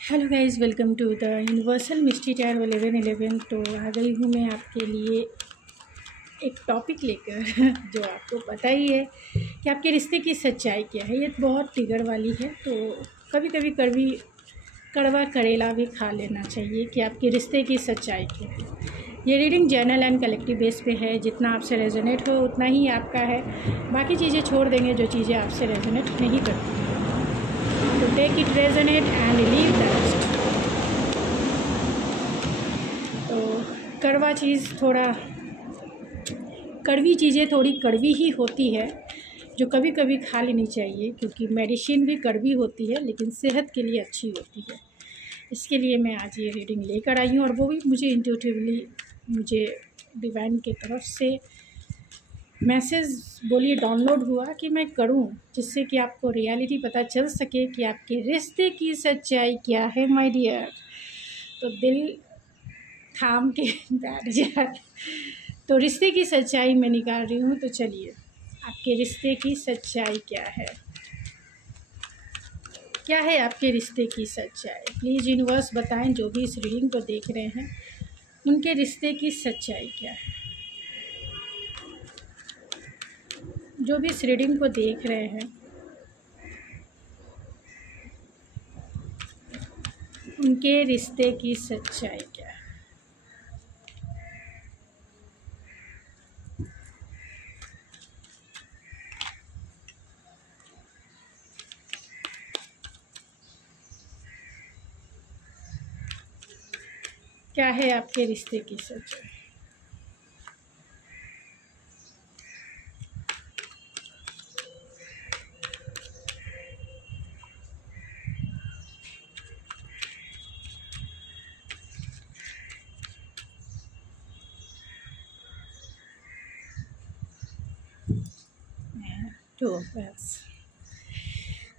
Hello guys, welcome to the universal mystery tarot 1111। तो आ गई हूँ मैं आपके लिए एक टॉपिक लेकर जो आपको पता ही है कि आपके रिश्ते की सच्चाई क्या है। ये बहुत ट्रिगर वाली है, तो कभी कभी कड़वा करेला भी खा लेना चाहिए कि आपके रिश्ते की सच्चाई क्या है। ये reading journal and collective base पे है। जितना आपसे रेजोनेट हो उतना ही आपका है, बाकी चीज़ें छोड़ देंगे जो चीज़ें आपसे रेजोनेट नहीं करती। तो take it resonate and leave the rest. तो कड़वी चीज़ें थोड़ी कड़वी ही होती है, जो कभी कभी खा लेनी चाहिए, क्योंकि मेडिसिन भी कड़वी होती है लेकिन सेहत के लिए अच्छी होती है। इसके लिए मैं आज ये रीडिंग लेकर आई हूँ, और वो भी मुझे इंट्यूटिवली मुझे डिवाइन की तरफ से मैसेज बोलिए डाउनलोड हुआ कि मैं करूं, जिससे कि आपको रियलिटी पता चल सके कि आपके रिश्ते की सच्चाई क्या है माय डियर। तो दिल थाम के बैठ जाए। तो रिश्ते की सच्चाई मैं निकाल रही हूँ। तो चलिए, आपके रिश्ते की सच्चाई क्या है? क्या है आपके रिश्ते की सच्चाई? प्लीज़ यूनिवर्स बताएं, जो भी इस रीडिंग को देख रहे हैं उनके रिश्ते की सच्चाई क्या है। जो भी इस रीडिंग को देख रहे हैं उनके रिश्ते की सच्चाई क्या है। क्या है आपके रिश्ते की सच्चाई?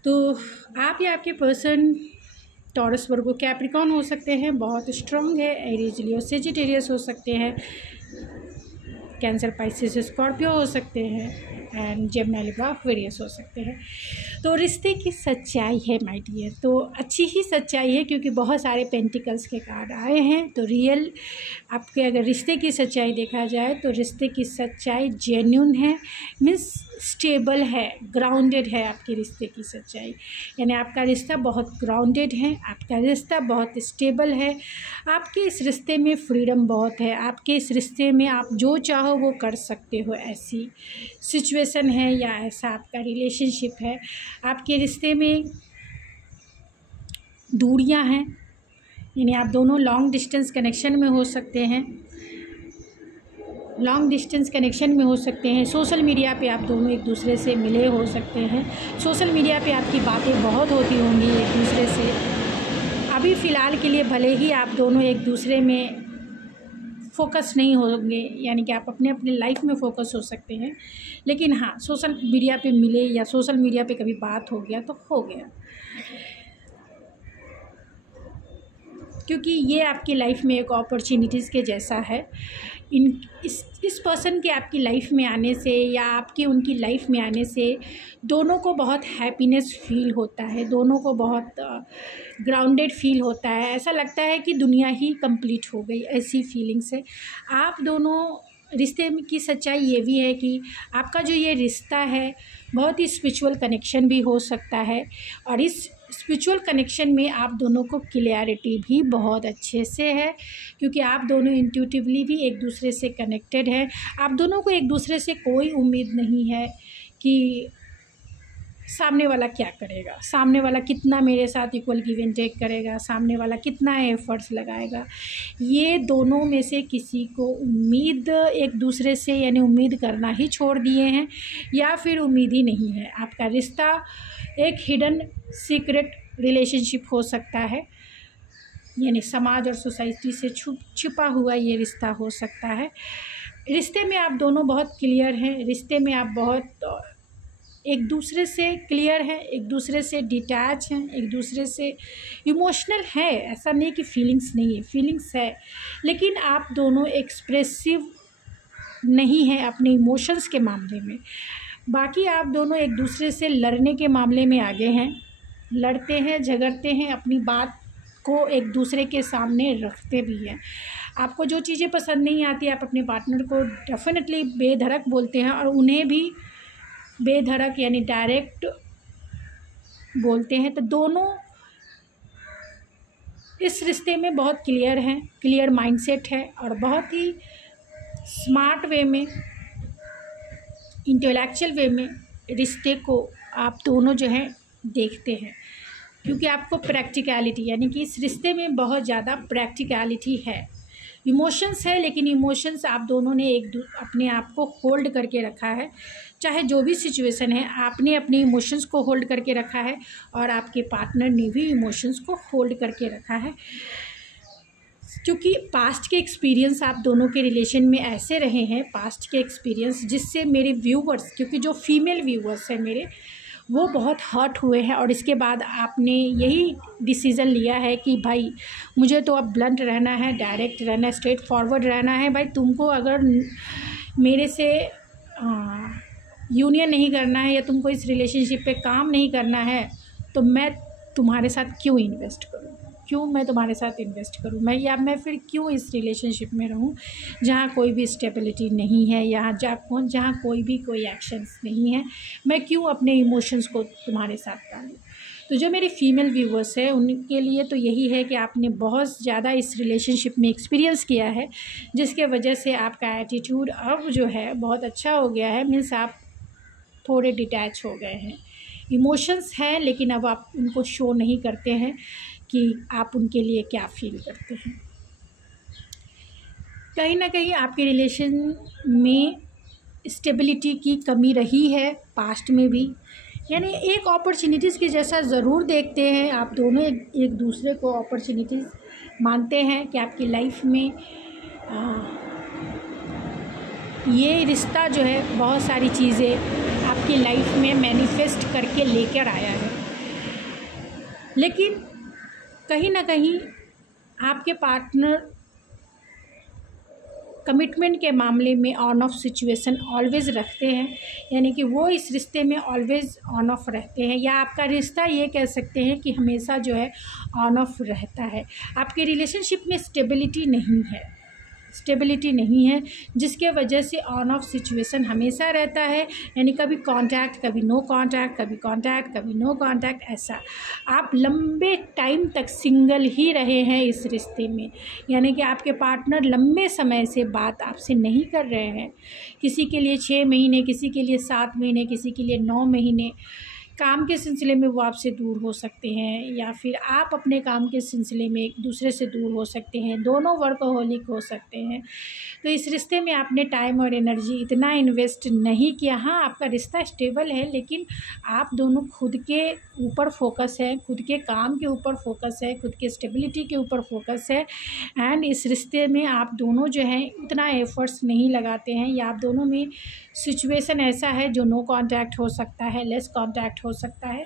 तो आप या आपके पर्सन टॉरस, वर्गो, कैप्रिकॉर्न हो सकते हैं, बहुत स्ट्रॉन्ग है। एरीज, लियो, सेजिटेरियस हो सकते हैं। कैंसर, पाइसेस, स्कॉर्पियो हो सकते हैं। एंड जेमिनी, लिब्रा, एक्वेरियस हो सकते हैं। तो रिश्ते की सच्चाई है माय डियर, तो अच्छी ही सच्चाई है, क्योंकि बहुत सारे पेंटिकल्स के कार्ड आए हैं। तो रियल आपके अगर रिश्ते की सच्चाई देखा जाए तो रिश्ते की सच्चाई जेन्युइन है, मीन्स स्टेबल है, ग्राउंडेड है। आपके रिश्ते की सच्चाई यानी आपका रिश्ता बहुत ग्राउंडेड है, आपका रिश्ता बहुत स्टेबल है। आपके इस रिश्ते में फ्रीडम बहुत है। आपके इस रिश्ते में आप जो चाहो वो कर सकते हो, ऐसी सिचुएशन है या ऐसा आपका रिलेशनशिप है। आपके रिश्ते में दूरियां हैं, यानी आप दोनों लॉन्ग डिस्टेंस कनेक्शन में हो सकते हैं। सोशल मीडिया पे आप दोनों एक दूसरे से मिले हो सकते हैं। सोशल मीडिया पे आपकी बातें बहुत होती होंगी एक दूसरे से। अभी फ़िलहाल के लिए भले ही आप दोनों एक दूसरे में फोकस नहीं होंगे, यानी कि आप अपने अपने लाइफ में फोकस हो सकते हैं, लेकिन हाँ, सोशल मीडिया पे मिले या सोशल मीडिया पे कभी बात हो गया तो हो गया, क्योंकि ये आपकी लाइफ में एक अपॉर्चुनिटीज़ के जैसा है। इस पर्सन के आपकी लाइफ में आने से या आपकी उनकी लाइफ में आने से दोनों को बहुत हैप्पीनेस फील होता है, दोनों को बहुत ग्राउंडेड फील होता है। ऐसा लगता है कि दुनिया ही कंप्लीट हो गई, ऐसी फीलिंग्स है। आप दोनों रिश्ते की सच्चाई ये भी है कि आपका जो ये रिश्ता है बहुत ही स्पिरिचुअल कनेक्शन भी हो सकता है, और इस स्पिरिचुअल कनेक्शन में आप दोनों को क्लियरिटी भी बहुत अच्छे से है, क्योंकि आप दोनों इंट्यूटिवली भी एक दूसरे से कनेक्टेड हैं। आप दोनों को एक दूसरे से कोई उम्मीद नहीं है कि सामने वाला क्या करेगा, सामने वाला कितना मेरे साथ इक्वल गिव एंड टेक करेगा, सामने वाला कितना एफर्ट्स लगाएगा। ये दोनों में से किसी को उम्मीद एक दूसरे से, यानी उम्मीद करना ही छोड़ दिए हैं, या फिर उम्मीद ही नहीं है। आपका रिश्ता एक हिडन सीक्रेट रिलेशनशिप हो सकता है, यानी समाज और सोसाइटी से छिपा हुआ ये रिश्ता हो सकता है। रिश्ते में आप दोनों बहुत क्लियर हैं, रिश्ते में आप बहुत एक दूसरे से क्लियर हैं, एक दूसरे से डिटैच हैं, एक दूसरे से इमोशनल है। ऐसा नहीं कि फीलिंग्स नहीं है, फीलिंग्स है, लेकिन आप दोनों एक्सप्रेसिव नहीं हैं अपने इमोशंस के मामले में। बाकी आप दोनों एक दूसरे से लड़ने के मामले में आगे हैं, लड़ते हैं, झगड़ते हैं, अपनी बात को एक दूसरे के सामने रखते भी हैं। आपको जो चीज़ें पसंद नहीं आती आप अपने पार्टनर को डेफिनेटली बेधड़क बोलते हैं और उन्हें भी बेधड़क यानी डायरेक्ट बोलते हैं। तो दोनों इस रिश्ते में बहुत क्लियर हैं, क्लियर माइंडसेट है और बहुत ही स्मार्ट वे में, इंटेलेक्चुअल वे में रिश्ते को आप दोनों जो है देखते हैं, क्योंकि आपको प्रैक्टिकलिटी यानी कि इस रिश्ते में बहुत ज़्यादा प्रैक्टिकलिटी है। इमोशंस है, लेकिन इमोशंस आप दोनों ने अपने आप को होल्ड करके रखा है। चाहे जो भी सिचुएशन है, आपने अपने इमोशंस को होल्ड करके रखा है और आपके पार्टनर ने भी इमोशंस को होल्ड करके रखा है, क्योंकि पास्ट के एक्सपीरियंस आप दोनों के रिलेशन में ऐसे रहे हैं, पास्ट के एक्सपीरियंस जिससे मेरे व्यूवर्स, क्योंकि जो फीमेल व्यूवर्स हैं मेरे, वो बहुत हर्ट हुए हैं और इसके बाद आपने यही डिसीज़न लिया है कि भाई मुझे तो अब ब्लंट रहना है, डायरेक्ट रहना है, स्ट्रेट फॉरवर्ड रहना है। भाई तुमको अगर मेरे से यूनियन नहीं करना है या तुमको इस रिलेशनशिप पे काम नहीं करना है तो मैं तुम्हारे साथ क्यों इन्वेस्ट करूँ, क्यों मैं तुम्हारे साथ इन्वेस्ट करूँ, मैं फिर क्यों इस रिलेशनशिप में रहूँ जहाँ कोई भी स्टेबिलिटी नहीं है, जहाँ कोई एक्शंस नहीं है, मैं क्यों अपने इमोशंस को तुम्हारे साथ डालूँ। तो जो मेरे फीमेल व्यूवर्स हैं उनके लिए तो यही है कि आपने बहुत ज़्यादा इस रिलेशनशिप में एक्सपीरियंस किया है, जिसके वजह से आपका एटीट्यूड अब जो है बहुत अच्छा हो गया है। मीन्स आप थोड़े डिटैच हो गए हैं, इमोशंस हैं लेकिन अब आप उनको शो नहीं करते हैं कि आप उनके लिए क्या फील करते हैं। कहीं ना कहीं आपके रिलेशन में स्टेबिलिटी की कमी रही है पास्ट में भी, यानी एक अपॉर्चुनिटीज़ के जैसा ज़रूर देखते हैं आप दोनों, एक दूसरे को अपॉर्चुनिटीज़ मानते हैं कि आपकी लाइफ में ये रिश्ता जो है बहुत सारी चीज़ें आपकी लाइफ में मैनिफेस्ट करके लेकर आया है। लेकिन कहीं ना कहीं आपके पार्टनर कमिटमेंट के मामले में ऑन ऑफ सिचुएशन ऑलवेज़ रखते हैं, यानी कि वो इस रिश्ते में ऑलवेज़ ऑन ऑफ रहते हैं, या आपका रिश्ता ये कह सकते हैं कि हमेशा जो है ऑन ऑफ रहता है। आपके रिलेशनशिप में स्टेबिलिटी नहीं है, जिसके वजह से ऑन ऑफ सिचुएशन हमेशा रहता है, यानी कभी कांटेक्ट, कभी नो कांटेक्ट, कभी कांटेक्ट, कभी नो कांटेक्ट। ऐसा आप लंबे टाइम तक सिंगल ही रहे हैं इस रिश्ते में, यानी कि आपके पार्टनर लंबे समय से बात आपसे नहीं कर रहे हैं। किसी के लिए 6 महीने, किसी के लिए 7 महीने, किसी के लिए 9 महीने काम के सिलसिले में वो आपसे दूर हो सकते हैं, या फिर आप अपने काम के सिलसिले में एक दूसरे से दूर हो सकते हैं, दोनों वर्कहोलिक हो सकते हैं। तो इस रिश्ते में आपने टाइम और एनर्जी इतना इन्वेस्ट नहीं किया। हाँ, आपका रिश्ता स्टेबल है, लेकिन आप दोनों खुद के ऊपर फोकस है, खुद के काम के ऊपर फोकस है, खुद के स्टेबिलिटी के ऊपर फोकस है। एंड इस रिश्ते में आप दोनों जो हैं उतना एफर्ट्स नहीं लगाते हैं, या आप दोनों में सिचुएशन ऐसा है जो नो कांटेक्ट हो सकता है, लेस कांटेक्ट हो सकता है,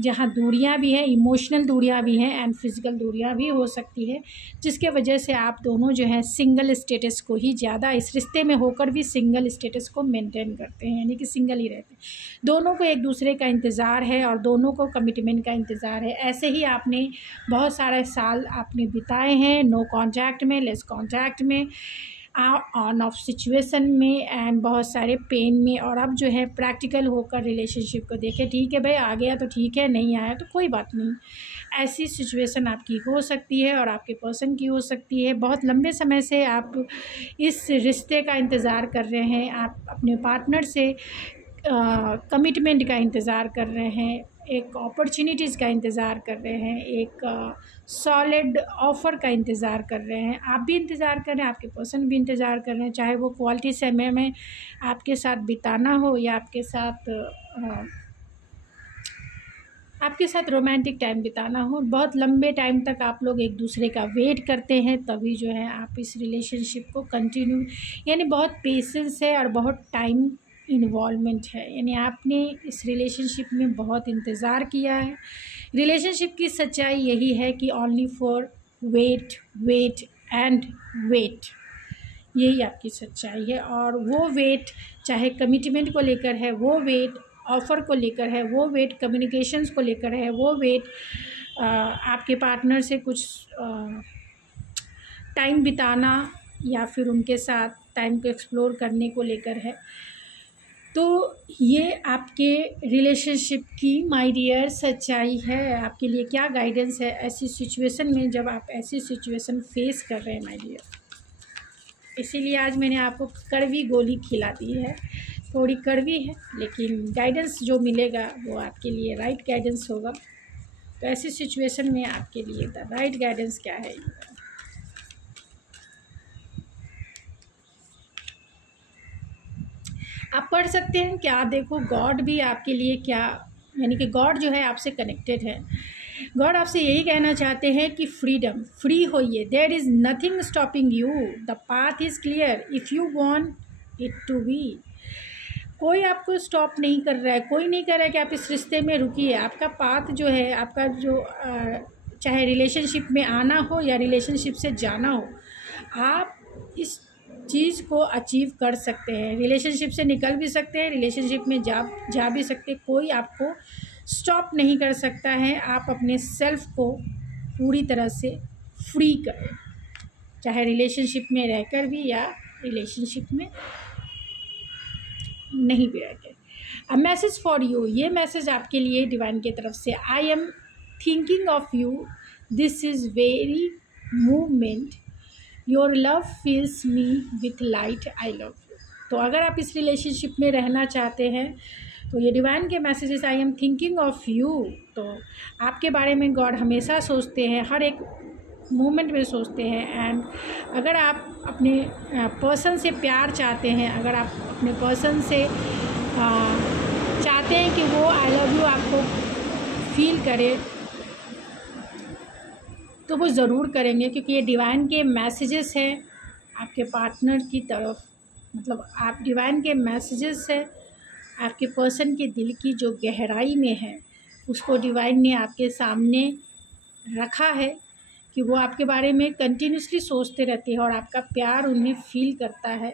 जहाँ दूरियां भी हैं, इमोशनल दूरियां भी हैं एंड फिज़िकल दूरियां भी हो सकती है, जिसके वजह से आप दोनों जो हैं सिंगल स्टेटस को ही ज़्यादा, इस रिश्ते में होकर भी सिंगल स्टेटस को मेंटेन करते हैं, यानी कि सिंगल ही रहते हैं। दोनों को एक दूसरे का इंतज़ार है और दोनों को कमिटमेंट का इंतज़ार है। ऐसे ही आपने बहुत सारे साल आपने बिताए हैं नो कॉन्टैक्ट में, लेस कॉन्टैक्ट में, ऑन ऑफ सिचुएशन में एंड बहुत सारे पेन में, और अब जो है प्रैक्टिकल होकर रिलेशनशिप को देखें। ठीक है भाई, आ गया तो ठीक है, नहीं आया तो कोई बात नहीं। ऐसी सिचुएशन आपकी हो सकती है और आपके पर्सन की हो सकती है। बहुत लंबे समय से आप इस रिश्ते का इंतज़ार कर रहे हैं, आप अपने पार्टनर से कमिटमेंट का इंतज़ार कर रहे हैं, एक अपॉर्चुनिटीज़ का इंतज़ार कर रहे हैं, एक सॉलिड ऑफ़र का इंतज़ार कर रहे हैं। आप भी इंतज़ार कर रहे हैं, आपके पर्सन भी इंतज़ार कर रहे हैं, चाहे वो क्वालिटी समय में आपके साथ बिताना हो या आपके साथ रोमांटिक टाइम बिताना हो। बहुत लंबे टाइम तक आप लोग एक दूसरे का वेट करते हैं, तभी जो है आप इस रिलेशनशिप को कंटिन्यू, यानी बहुत पेशेंस है और बहुत टाइम इन्वॉल्वमेंट है, यानी आपने इस रिलेशनशिप में बहुत इंतज़ार किया है। रिलेशनशिप की सच्चाई यही है कि only for wait wait and wait, यही आपकी सच्चाई है। और वो वेट चाहे कमिटमेंट को लेकर है, वो वेट ऑफ़र को लेकर है, वो वेट कम्युनिकेशंस को लेकर है, वो वेट आपके पार्टनर से कुछ टाइम बिताना या फिर उनके साथ टाइम को एक्सप्लोर करने को लेकर है। तो ये आपके रिलेशनशिप की माय डियर सच्चाई है। आपके लिए क्या गाइडेंस है ऐसी सिचुएशन में, जब आप ऐसी सिचुएशन फेस कर रहे हैं माय डियर। इसीलिए आज मैंने आपको कड़वी गोली खिला दी है, थोड़ी कड़वी है लेकिन गाइडेंस जो मिलेगा वो आपके लिए राइट गाइडेंस होगा। तो ऐसी सिचुएशन में आपके लिए द राइट गाइडेंस क्या है, आप पढ़ सकते हैं। क्या देखो, गॉड भी आपके लिए क्या, यानी कि गॉड जो है आपसे कनेक्टेड है। गॉड आपसे यही कहना चाहते हैं कि फ्रीडम, फ्री होइए। There is nothing stopping you, the path is clear if you want it to be. कोई आपको स्टॉप नहीं कर रहा है, कोई नहीं कर रहा है कि आप इस रिश्ते में रुकिए। आपका पाथ जो है, आपका जो चाहे रिलेशनशिप में आना हो या रिलेशनशिप से जाना हो, आप इस चीज़ को अचीव कर सकते हैं। रिलेशनशिप से निकल भी सकते हैं, रिलेशनशिप में जा भी सकते हैं। कोई आपको स्टॉप नहीं कर सकता है। आप अपने सेल्फ को पूरी तरह से फ्री करें, चाहे रिलेशनशिप में रहकर भी या रिलेशनशिप में नहीं भी रहकर। अ मैसेज फॉर यू, ये मैसेज आपके लिए डिवाइन की तरफ से। I am thinking of you, this is very movement, your love fills me with light, I love you. तो अगर आप इस रिलेशनशिप में रहना चाहते हैं तो ये डिवाइन के messages, I am thinking of you, तो आपके बारे में गॉड हमेशा सोचते हैं, हर एक मोमेंट में सोचते हैं। एंड अगर आप अपने पर्सन से प्यार चाहते हैं, अगर आप अपने पर्सन से चाहते हैं कि वो आई लव यू आपको फील करे, तो वो ज़रूर करेंगे, क्योंकि ये डिवाइन के मैसेजेस हैं आपके पार्टनर की तरफ। मतलब आप डिवाइन के मैसेजेस है आपके पर्सन के दिल की जो गहराई में है, उसको डिवाइन ने आपके सामने रखा है कि वो आपके बारे में कंटिन्यूसली सोचते रहते हैं और आपका प्यार उन्हें फील करता है,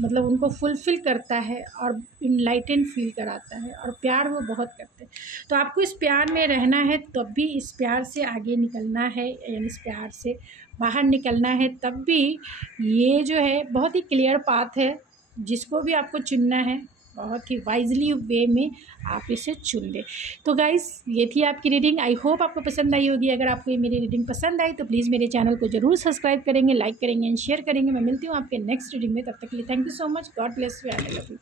मतलब उनको फुलफ़िल करता है और इनलाइटेंड फील कराता है, और प्यार वो बहुत करते हैं। तो आपको इस प्यार में रहना है, तब भी इस प्यार से आगे निकलना है, यानी इस प्यार से बाहर निकलना है, तब भी ये जो है बहुत ही क्लियर पाथ है। जिसको भी आपको चुनना है, बहुत ही वाइजली वे में आप इसे चुन लें। तो गाइस, ये थी आपकी रीडिंग। आई होप आपको पसंद आई होगी। अगर आपको ये मेरी रीडिंग पसंद आई तो प्लीज़ मेरे चैनल को ज़रूर सब्सक्राइब करेंगे, लाइक करेंगे एंड शेयर करेंगे। मैं मिलती हूँ आपके नेक्स्ट रीडिंग में, तब तक के लिए thank you so much. God bless you, I love you.